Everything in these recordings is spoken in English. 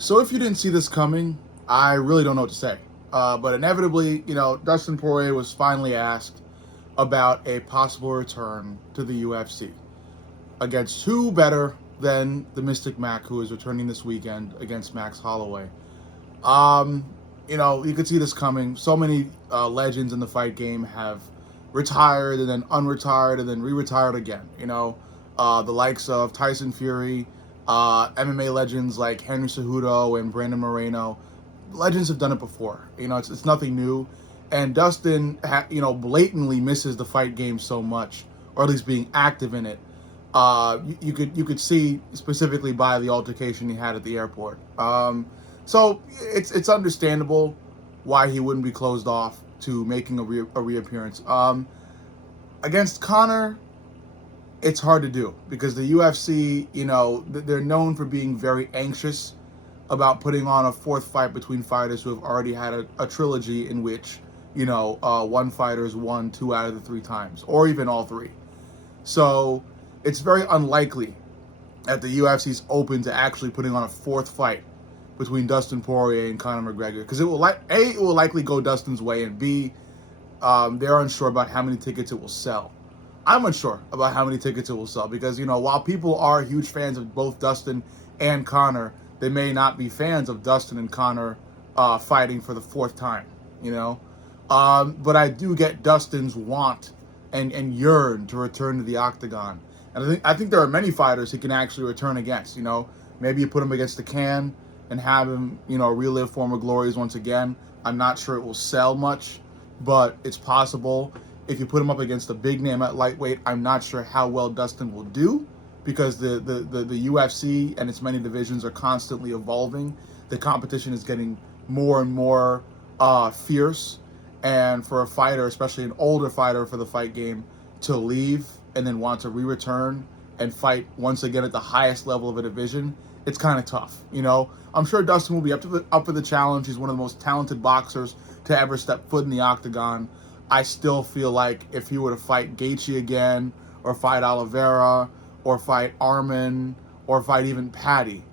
So if you didn't see this coming, I really don't know what to say. But inevitably, Dustin Poirier was finally asked about a possible return to the UFC against who better than the Mystic Mac, who is returning this weekend against Max Holloway. Um, you could see this coming. So many legends in the fight game have retired and then unretired and then re-retired again. The likes of Tyson Fury, MMA legends like Henry Cejudo and Brandon Moreno. Legends have done it before. It's nothing new. And Dustin, blatantly misses the fight game so much, or at least being active in it. You could see specifically by the altercation he had at the airport. So it's understandable why he wouldn't be closed off to making a reappearance. Against Conor, it's hard to do because the UFC, they're known for being very anxious about putting on a fourth fight between fighters who have already had a trilogy in which, one fighter's won 2 out of the 3 times, or even all 3. So it's very unlikely that the UFC's open to actually putting on a fourth fight between Dustin Poirier and Conor McGregor, because it will likely go Dustin's way, and B, they're unsure about how many tickets it will sell. I'm unsure about how many tickets it will sell because, while people are huge fans of both Dustin and Conor, they may not be fans of Dustin and Conor fighting for the 4th time, But I do get Dustin's want and yearn to return to the octagon. And I think there are many fighters he can actually return against, Maybe you put him against the can and have him, relive former glories once again. I'm not sure it will sell much, but it's possible. If you put him up against a big name at lightweight, I'm not sure how well Dustin will do because the UFC and its many divisions are constantly evolving. The competition is getting more and more fierce. And for a fighter, especially an older fighter for the fight game, to leave and then want to re-return and fight once again at the highest level of a division, it's kind of tough. I'm sure Dustin will be up for the challenge. He's one of the most talented boxers to ever step foot in the octagon. I still feel like if he were to fight Gaethje again, or fight Oliveira, or fight Arman, or fight even Paddy,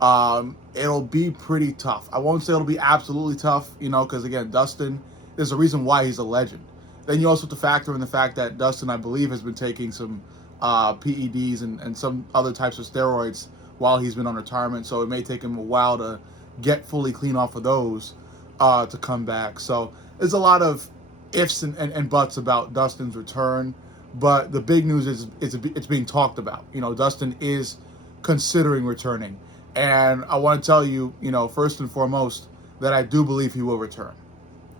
it'll be pretty tough. I won't say it'll be absolutely tough, because again, Dustin, there's a reason why he's a legend. Then you also have to factor in the fact that Dustin, I believe, has been taking some PEDs and some other types of steroids while he's been on retirement, so it may take him a while to get fully clean off of those to come back. So there's a lot of ifs and buts about Dustin's return, but the big news is it's being talked about. Dustin is considering returning, and I want to tell you, first and foremost, that I do believe he will return.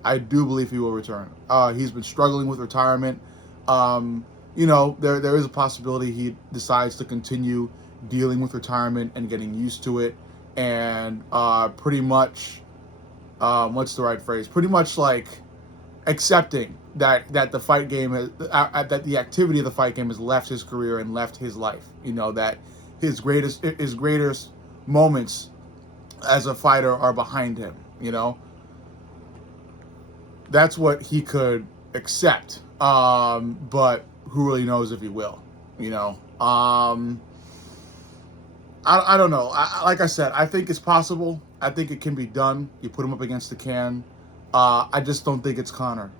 I do believe he will return. He's been struggling with retirement. There is a possibility he decides to continue dealing with retirement and getting used to it, and pretty much, what's the right phrase? Pretty much like accepting that the fight game has, that the activity of the fight game has left his career and left his life. That his greatest moments as a fighter are behind him. That's what he could accept. But who really knows if he will? I don't know. Like I said, I think it's possible. I think it can be done. You put him up against the can. I just don't think it's Conor.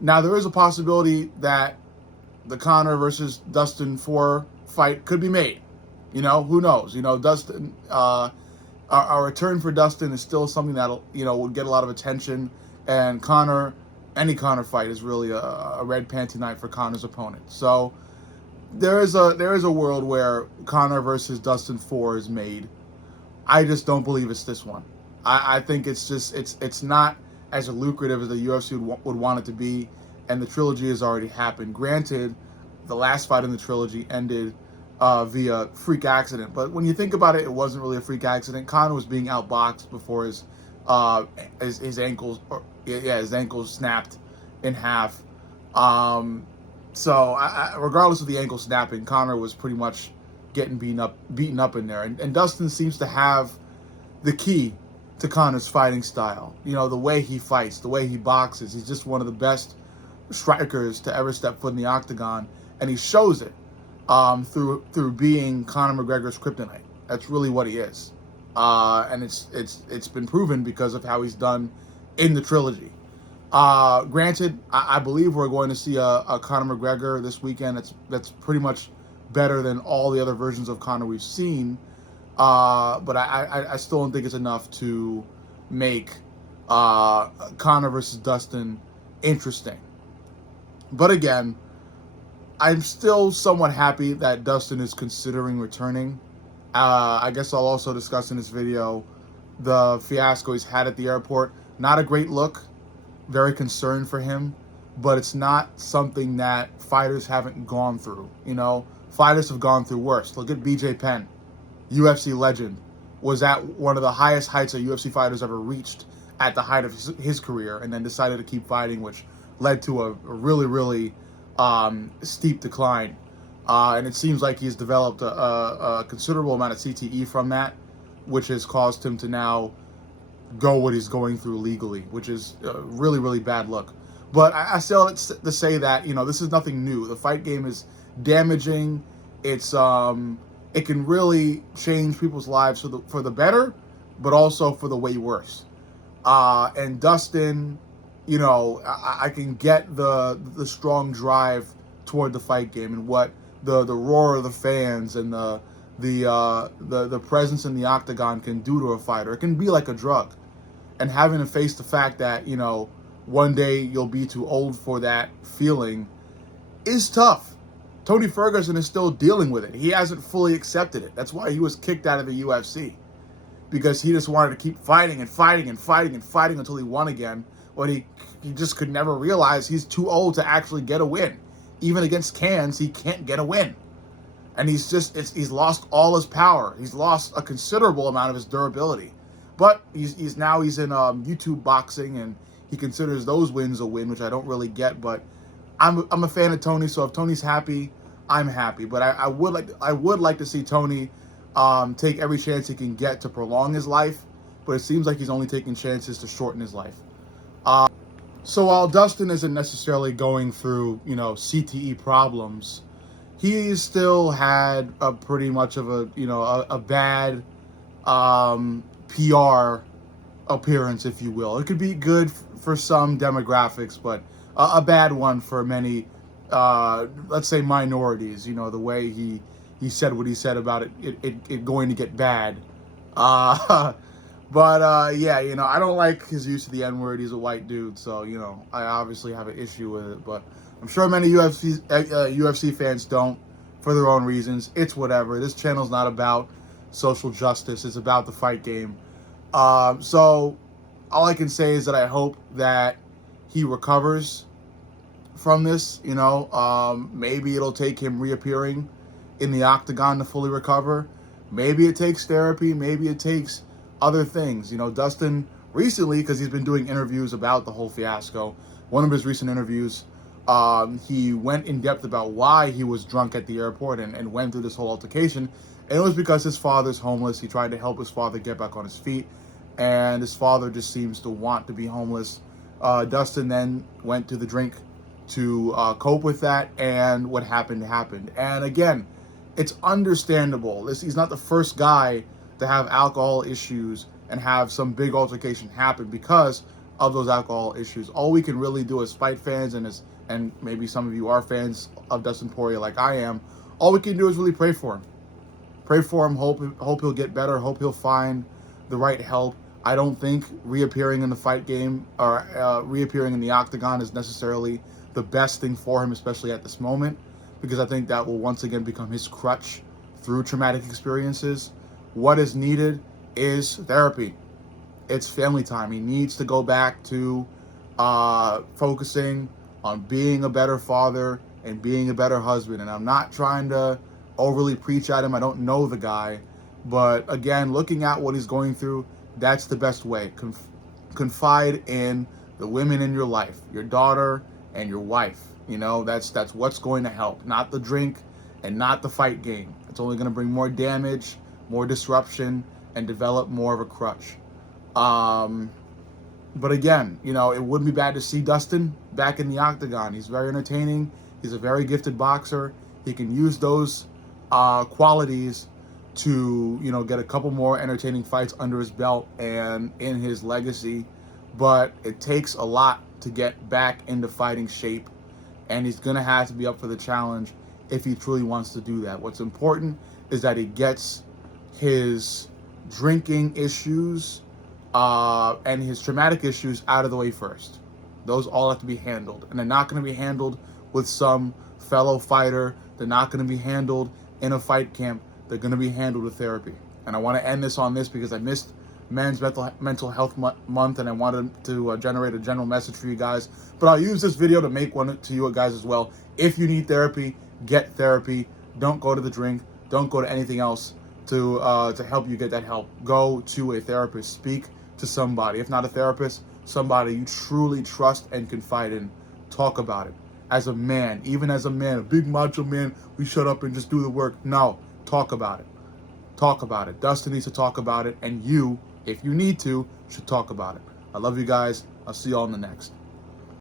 Now there is a possibility that the Conor versus Dustin 4 fight could be made. Who knows? Dustin. Our return for Dustin is still something that would get a lot of attention, and any Conor fight is really a red panty night for Conor's opponent. So there is a world where Conor versus Dustin 4 is made. I just don't believe it's this one. I think it's not as lucrative as the UFC would want it to be, and the trilogy has already happened. Granted, the last fight in the trilogy ended via freak accident, but when you think about it, it wasn't really a freak accident. Conor was being outboxed before his ankles, his ankles snapped in half. So regardless of the ankle snapping, Conor was pretty much getting beaten up in there, and Dustin seems to have the key to Conor's fighting style. The way he fights, the way he boxes. He's just one of the best strikers to ever step foot in the octagon, and he shows it through being Conor McGregor's kryptonite. That's really what he is. and it's been proven because of how he's done in the trilogy. Granted, I believe we're going to see a Conor McGregor this weekend. That's pretty much better than all the other versions of Conor we've seen. But I still don't think it's enough to make Conor versus Dustin interesting. But again, I'm still somewhat happy that Dustin is considering returning. I guess I'll also discuss in this video the fiasco he's had at the airport. Not a great look. Very concerned for him, but it's not something that fighters haven't gone through. You know, fighters have gone through worse. Look at BJ Penn, UFC legend, was at one of the highest heights a UFC fighter's ever reached at the height of his career, and then decided to keep fighting, which led to a really, really steep decline. And it seems like he's developed a considerable amount of CTE from that, which has caused him to now go what he's going through legally, which is a really, really bad look. But I still have to say that, you know, this is nothing new. The fight game is damaging. It's it can really change people's lives for the better, but also for the way worse. And Dustin, you know, I can get the strong drive toward the fight game and what the roar of the fans and the presence in the octagon can do to a fighter. It can be like a drug. And having to face the fact that, you know, one day you'll be too old for that feeling is tough. Tony Ferguson is still dealing with it. He hasn't fully accepted it. That's why he was kicked out of the UFC. Because he just wanted to keep fighting and fighting and fighting and fighting until he won again. But he just could never realize he's too old to actually get a win. Even against Cans, he can't get a win. And he's lost all his power. He's lost a considerable amount of his durability. But he's in YouTube boxing, and he considers those wins a win, which I don't really get. But I'm a fan of Tony, so if Tony's happy, I'm happy. But I would like to see Tony take every chance he can get to prolong his life. But it seems like he's only taking chances to shorten his life. So while Dustin isn't necessarily going through, you know, CTE problems, he's still had a pretty much of a bad PR appearance, if you will. It could be good for some demographics, but a bad one for many, let's say, minorities. You know, the way he said what he said about it going to get bad. Yeah, you know, I don't like his use of the N-word. He's a white dude, so, you know, I obviously have an issue with it. But I'm sure many UFC fans don't, for their own reasons. It's whatever. This channel's not about social justice. It's about the fight game. So all I can say is that I hope that he recovers from this. You know, maybe it'll take him reappearing in the octagon to fully recover. Maybe it takes therapy. Maybe it takes other things. You know, Dustin recently, because he's been doing interviews about the whole fiasco, one of his recent interviews, he went in depth about why he was drunk at the airport and went through this whole altercation. And it was because his father's homeless. He tried to help his father get back on his feet, and his father just seems to want to be homeless. Dustin then went to the drink to cope with that, and what happened happened. And again, it's understandable. He's not the first guy to have alcohol issues and have some big altercation happen because of those alcohol issues. All we can really do as fight fans, and maybe some of you are fans of Dustin Poirier like I am, all we can do is really pray for him. Pray for him, hope he'll get better, hope he'll find the right help. I don't think reappearing in the fight game or reappearing in the octagon is necessarily the best thing for him, especially at this moment, because I think that will once again become his crutch through traumatic experiences. What is needed is therapy. It's family time. He needs to go back to focusing on being a better father and being a better husband. And I'm not trying to overly preach at him. I don't know the guy. But again, looking at what he's going through, that's the best way. Confide in the women in your life, your daughter and your wife. You know, that's what's going to help. Not the drink and not the fight game. It's only going to bring more damage, more disruption, and develop more of a crutch. But again, you know, it wouldn't be bad to see Dustin back in the octagon. He's very entertaining. He's a very gifted boxer. He can use those qualities to, you know, get a couple more entertaining fights under his belt and in his legacy. But it takes a lot to get back into fighting shape, and he's going to have to be up for the challenge if he truly wants to do that. What's important is that he gets his drinking issues and his traumatic issues out of the way first. Those all have to be handled, and they're not going to be handled with some fellow fighter. They're not going to be handled in a fight camp. They're going to be handled with therapy. And I want to end this on this because I missed Men's Mental Health Month, and I wanted to generate a general message for you guys. But I'll use this video to make one to you guys as well. If you need therapy, get therapy. Don't go to the drink. Don't go to anything else to help you get that help. Go to a therapist. Speak to somebody. If not a therapist, somebody you truly trust and confide in. Talk about it. As a man, even as a man, a big macho man, we shut up and just do the work. No, talk about it. Talk about it. Dustin needs to talk about it, and you, if you need to, should talk about it. I love you guys. I'll see you all in the next.